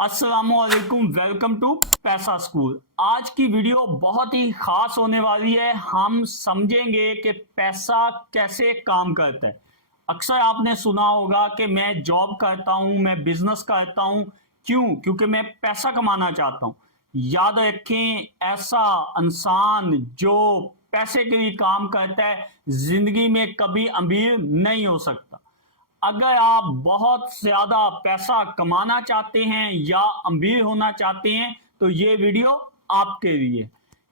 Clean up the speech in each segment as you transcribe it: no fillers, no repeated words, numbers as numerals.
अस्सलामुअलैकुम, welcome to पैसा school. आज की वीडियो बहुत ही खास होने वाली है। हम समझेंगे कि पैसा कैसे काम करता है। अक्सर आपने सुना होगा कि मैं जॉब करता हूं, मैं बिजनेस करता हूं। क्यों? क्योंकि मैं पैसा कमाना चाहता हूं। याद रखें, ऐसा इंसान जो पैसे के लिए काम करता है जिंदगी में कभी अमीर नहीं हो सकता। अगर आप बहुत ज्यादा पैसा कमाना चाहते हैं या अमीर होना चाहते हैं तो ये वीडियो आपके लिए।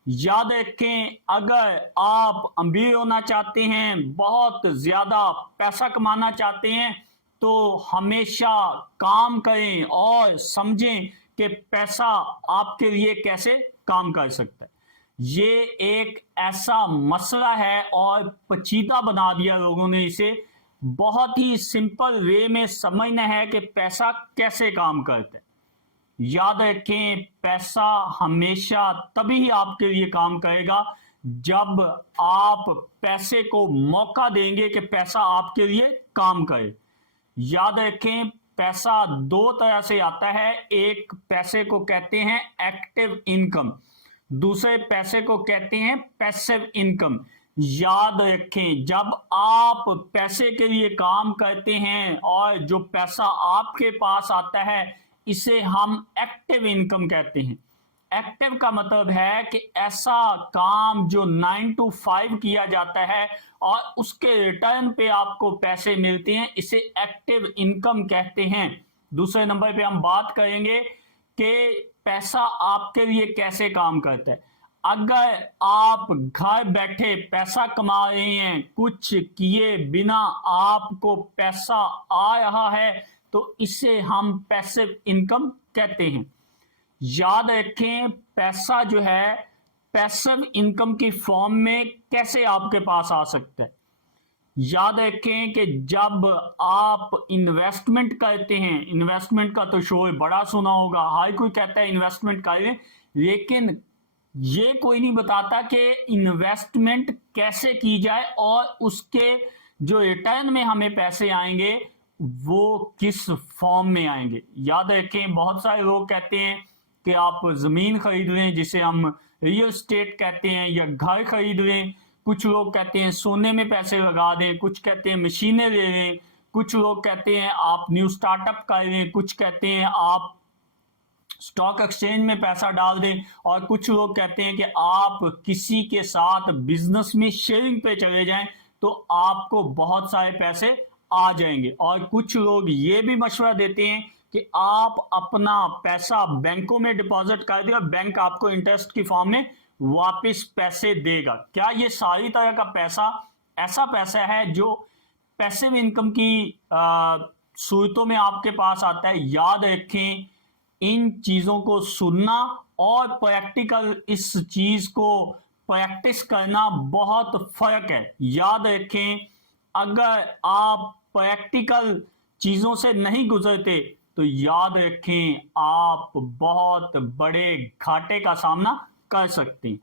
याद रखें, अगर आप अमीर होना चाहते हैं, बहुत ज्यादा पैसा कमाना चाहते हैं, तो हमेशा काम करें और समझें कि पैसा आपके लिए कैसे काम कर सकता है। ये एक ऐसा मसला है और पेचीदा बना दिया लोगों ने इसे। बहुत ही सिंपल वे में समझना है कि पैसा कैसे काम करता है। याद रखें, पैसा हमेशा तभी ही आपके लिए काम करेगा जब आप पैसे को मौका देंगे कि पैसा आपके लिए काम करे। याद रखें, पैसा दो तरह से आता है। एक पैसे को कहते हैं एक्टिव इनकम, दूसरे पैसे को कहते हैं पैसिव इनकम। याद रखें, जब आप पैसे के लिए काम करते हैं और जो पैसा आपके पास आता है, इसे हम एक्टिव इनकम कहते हैं। एक्टिव का मतलब है कि ऐसा काम जो 9 to 5 किया जाता है और उसके रिटर्न पे आपको पैसे मिलते हैं, इसे एक्टिव इनकम कहते हैं। दूसरे नंबर पे हम बात करेंगे कि पैसा आपके लिए कैसे काम करता है। अगर आप घर बैठे पैसा कमा रहे हैं, कुछ किए बिना आपको पैसा आ रहा है, तो इसे हम पैसिव इनकम कहते हैं। याद रखें, पैसा जो है पैसिव इनकम की फॉर्म में कैसे आपके पास आ सकता है। याद रखें कि जब आप इन्वेस्टमेंट करते हैं, इन्वेस्टमेंट का तो शोर बड़ा सुना होगा, हर कोई कहता है इन्वेस्टमेंट करें, लेकिन ये कोई नहीं बताता कि इन्वेस्टमेंट कैसे की जाए और उसके जो रिटर्न में हमें पैसे आएंगे वो किस फॉर्म में आएंगे। याद रखें, बहुत सारे लोग कहते हैं कि आप जमीन खरीद लें, जिसे हम रियल स्टेट कहते हैं, या घर खरीद लें। कुछ लोग कहते हैं सोने में पैसे लगा दें, कुछ कहते हैं मशीनें ले लें, कुछ लोग कहते हैं आप न्यू स्टार्टअप कर लें, कुछ कहते हैं आप स्टॉक एक्सचेंज में पैसा डाल दें, और कुछ लोग कहते हैं कि आप किसी के साथ बिजनेस में शेयरिंग पे चले जाएं तो आपको बहुत सारे पैसे आ जाएंगे। और कुछ लोग ये भी मशवरा देते हैं कि आप अपना पैसा बैंकों में डिपॉजिट कर दें और बैंक आपको इंटरेस्ट की फॉर्म में वापस पैसे देगा। क्या ये सारी तरह का पैसा ऐसा पैसा है जो पैसिव इनकम की सूरतों में आपके पास आता है? याद रखें, इन चीजों को सुनना और प्रैक्टिकल इस चीज को प्रैक्टिस करना बहुत फर्क है। याद रखें, अगर आप प्रैक्टिकल चीजों से नहीं गुजरते तो याद रखें आप बहुत बड़े घाटे का सामना कर सकते हैं।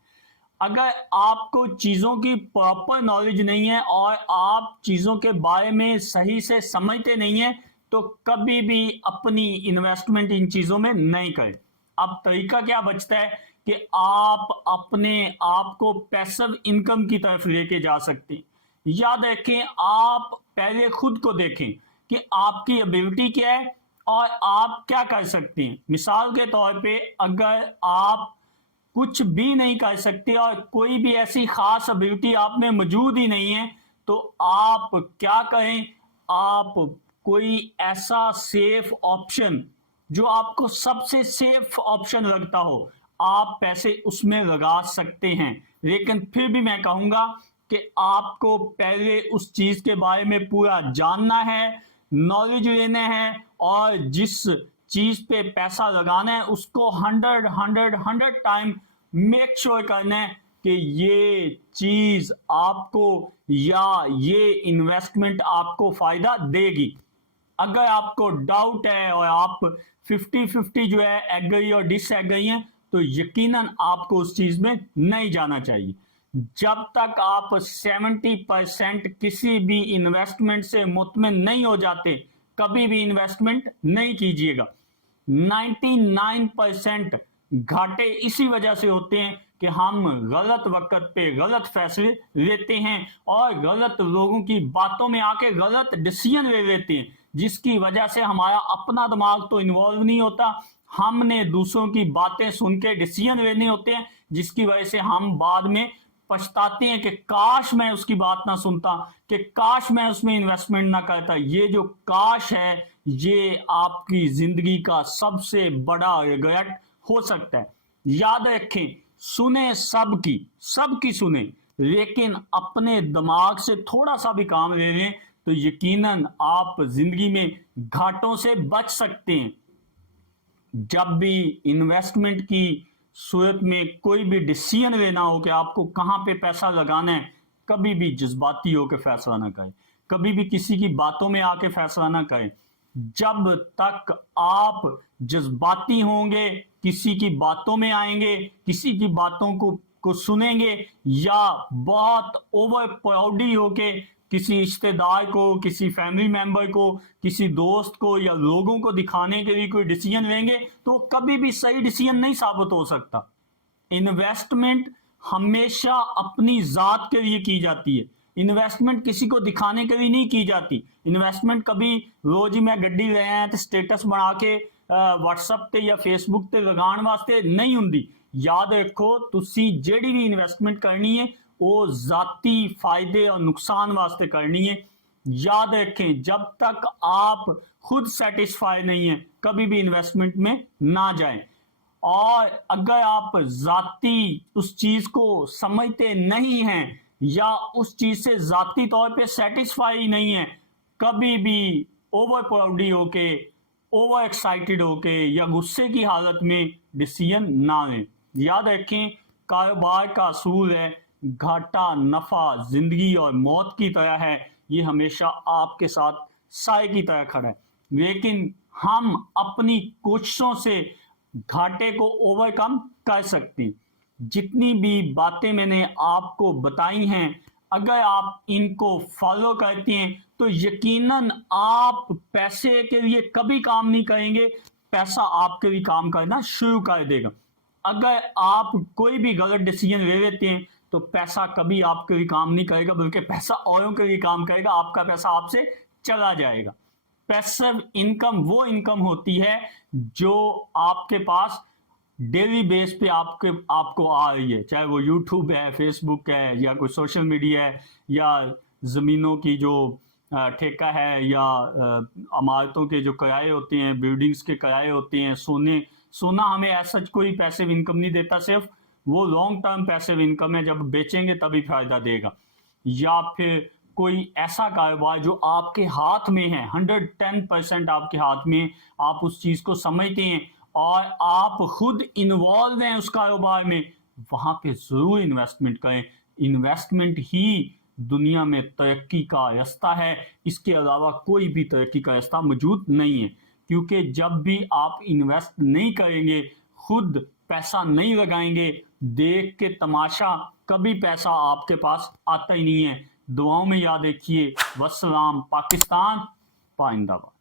अगर आपको चीजों की प्रॉपर नॉलेज नहीं है और आप चीजों के बारे में सही से समझते नहीं है, तो कभी भी अपनी इन्वेस्टमेंट इन चीजों में नहीं करें। अब तरीका क्या बचता है कि आप अपने आप को पैसिव इनकम की तरफ लेके जा सकते हैं। याद रखें, आप पहले खुद को देखें कि आपकी एबिलिटी क्या है और आप क्या कर सकते हैं। मिसाल के तौर पे, अगर आप कुछ भी नहीं कर सकते और कोई भी ऐसी खास एबिलिटी आप में मौजूद ही नहीं है, तो आप क्या करें? आप कोई ऐसा सेफ ऑप्शन जो आपको सबसे सेफ ऑप्शन लगता हो, आप पैसे उसमें लगा सकते हैं। लेकिन फिर भी मैं कहूंगा कि आपको पहले उस चीज के बारे में पूरा जानना है, नॉलेज लेना है, और जिस चीज पे पैसा लगाना है उसको 100 टाइम मेक श्योर करना है कि ये चीज आपको या ये इन्वेस्टमेंट आपको फायदा देगी। अगर आपको डाउट है और आप 50-50 जो है एग्री और डिसएग्री हैं, तो यकीनन आपको उस चीज में नहीं जाना चाहिए। जब तक आप 70% किसी भी इन्वेस्टमेंट से मुतमिन नहीं हो जाते, कभी भी इन्वेस्टमेंट नहीं कीजिएगा। 99% घाटे इसी वजह से होते हैं कि हम गलत वक्त पे गलत फैसले लेते हैं और गलत लोगों की बातों में आके गलत डिसीजन ले लेते हैं, जिसकी वजह से हमारा अपना दिमाग तो इन्वॉल्व नहीं होता, हमने दूसरों की बातें सुन के डिसीजन लेने होते हैं, जिसकी वजह से हम बाद में पछताते हैं कि काश मैं उसकी बात ना सुनता, कि काश मैं उसमें इन्वेस्टमेंट ना करता। ये जो काश है, ये आपकी जिंदगी का सबसे बड़ा रिग्रेट हो सकता है। याद रखें, सुने सबकी सुने, लेकिन अपने दिमाग से थोड़ा सा भी काम ले लें तो यकीनन आप जिंदगी में घाटों से बच सकते हैं। जब भी इन्वेस्टमेंट की सूरत में कोई भी डिसीजन लेना हो कि आपको कहां पे पैसा लगाना है, कभी भी जज्बाती होकर फैसला ना करें, कभी भी किसी की बातों में आके फैसला ना करें। जब तक आप जज्बाती होंगे, किसी की बातों में आएंगे, किसी की बातों को सुनेंगे, या बहुत ओवर प्राउडी होके किसी रिश्तेदार को, किसी फैमिली मेंबर को, किसी दोस्त को या लोगों को दिखाने के लिए कोई डिसीजन लेंगे, तो कभी भी सही डिसीजन नहीं साबित हो सकता। इन्वेस्टमेंट हमेशा अपनी जात के लिए की जाती है, इन्वेस्टमेंट किसी को दिखाने के लिए नहीं की जाती। इन्वेस्टमेंट कभी रोज ही मैं गड्डी ले आया तो स्टेटस बना के व्हाट्सएप ਤੇ या फेसबुक ਤੇ ਲਗਾਉਣ ਵਾਸਤੇ नहीं ਹੁੰਦੀ। याद रखो, तुसी ਜਿਹੜੀ भी इन्वेस्टमेंट करनी है वो जाती फायदे और नुकसान वास्ते करनी है। याद रखें, जब तक आप खुद सेटिस्फाई नहीं है कभी भी इन्वेस्टमेंट में ना जाएं। और अगर आप जाती उस चीज को समझते नहीं हैं या उस चीज से जाती तौर पे सेटिस्फाई नहीं है, कभी भी ओवर प्राउडी होके, ओवर एक्साइटेड होके या गुस्से की हालत में डिसीजन ना लें। याद रखें, कारोबार का असूल है घाटा नफा जिंदगी और मौत की तरह है, ये हमेशा आपके साथ साए की तरह खड़ा है, लेकिन हम अपनी कोशिशों से घाटे को ओवरकम कर सकते हैं। जितनी भी बातें मैंने आपको बताई हैं, अगर आप इनको फॉलो करते हैं तो यकीनन आप पैसे के लिए कभी काम नहीं करेंगे, पैसा आपके लिए काम करना शुरू कर देगा। अगर आप कोई भी गलत डिसीजन ले लेते हैं तो पैसा कभी आपके लिए काम नहीं करेगा, बल्कि पैसा औरों के लिए काम करेगा, आपका पैसा आपसे चला जाएगा। पैसिव इनकम वो इनकम होती है जो आपके पास डेली बेस पे आपको आ रही है, चाहे वो यूट्यूब है, फेसबुक है, या कोई सोशल मीडिया है, या ज़मीनों की जो ठेका है, या इमारतों के जो किराए होते हैं, बिल्डिंग्स के किराए होते हैं, सोना हमें ऐसा कोई पैसिव इनकम नहीं देता, सिर्फ वो लॉन्ग टर्म पैसिव इनकम है, जब बेचेंगे तभी फायदा देगा। या फिर कोई ऐसा कारोबार जो आपके हाथ में है, 110% आपके हाथ में, आप उस चीज को समझते हैं और आप खुद इन्वॉल्व हैं उस कारोबार में, वहां पे जरूर इन्वेस्टमेंट करें। इन्वेस्टमेंट ही दुनिया में तरक्की का रास्ता है, इसके अलावा कोई भी तरक्की का रास्ता मौजूद नहीं है। क्योंकि जब भी आप इन्वेस्ट नहीं करेंगे, खुद पैसा नहीं लगाएंगे, देख के तमाशा, कभी पैसा आपके पास आता ही नहीं है। दुआओं में याद रखिए। वस्सलाम। पाकिस्तान पाइंदाबाद।